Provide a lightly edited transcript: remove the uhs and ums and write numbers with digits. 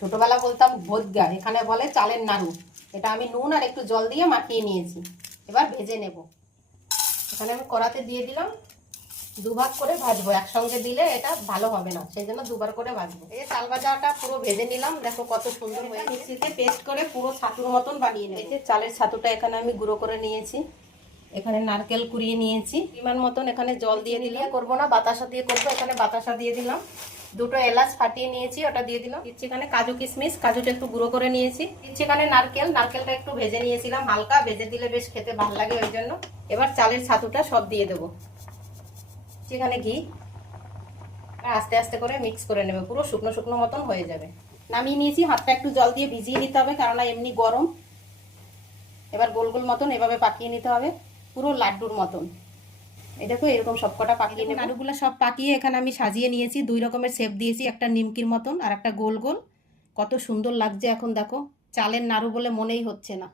ছোটবেলা বলতাম ভোদগা, এখানে বলে চালের নাড়ু। এটা আমি নুন আর একটু জল দিয়ে মাখিয়ে নিয়েছি, এবার ভেজে নেব। এখানে আমি কড়াতে দিয়ে দিলাম, দুভাগ করে ভাজবো, একসঙ্গে দিলে এটা ভালো হবে না, সেই জন্য দুবার করে ভাজবো। এই চাল ভাজাটা পুরো ভেজে নিলাম, দেখো কত সুন্দর হয়েছে। মিক্সিতে পেস্ট করে পুরো ছাতুর মতন বানিয়ে নেব। এই যে চালের ছাতুটা এখানে আমি গুঁড়ো করে নিয়েছি, এখানে নারকেল কুড়িয়ে নিয়েছি পরিমাণ মতন, এখানে জল দিয়ে দিলে করবো না, বাতাসা দিয়ে করবো। এখানে বাতাসা দিয়ে দিলাম, দুটো এলাচ ফাটিয়ে নিয়েছি, ওটা দিয়ে দিলাম। দিচ্ছি এখানে কাজু কিশমিশ, কাজুটা একটু গুঁড়ো করে নিয়েছি। দিচ্ছি এখানে নারকেল, নারকেলটা একটু ভেজে নিয়েছিলাম, হালকা ভেজে দিলে বেশ খেতে ভালো লাগে ওই জন্য। এবার চালের ছাতুটা সব দিয়ে দেবো। এখানে ঘি, আস্তে আস্তে করে মিক্স করে নেবে, পুরো শুকনো শুকনো মতন হয়ে যাবে। নামিয়ে নিয়েছি, হাতটা একটু জল দিয়ে ভিজিয়ে নিতে হবে, কেননা এমনি গরম। এবার গোল গোল মতন এভাবে পাকিয়ে নিতে হবে, পুরো লাড্ডুর মতন। এই দেখো এরকম সবকটা পাকিয়ে নেব। নাড়ুগুলো সব পাকিয়ে এখানে আমি সাজিয়ে নিয়েছি, দুই রকমের শেপ দিয়েছি, একটা নিমকির মতন আর একটা গোল গোল। কত সুন্দর লাগছে এখন দেখো, চালের নাড়ু বলে মনেই হচ্ছে না।